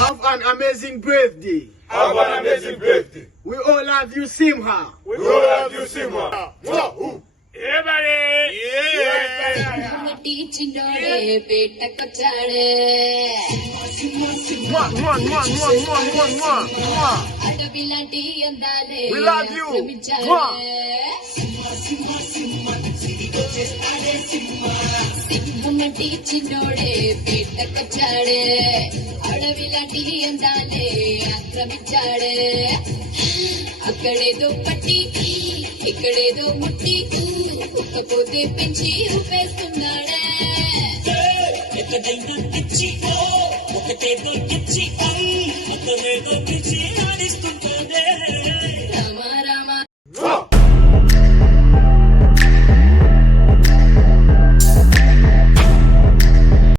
Have an amazing birthday. Have an amazing birthday. We all love you, Simha. We all love you, Simha. Everybody. We love you. సింహమటి చిన్నోడే పేటకొచ్చాడే అడవిలాంటి అందాలే ఆక్రమించాడే అక్కడేదో పట్టి ఇక్కడేదో ముట్టి కుక్కపోతే పెంచి ఊపేస్తున్నాడే ఒకటేదో తెచ్చి ఒకటేదో తెచ్చి ఒకరేదో తెచ్చి ఆడిస్తుంటాడే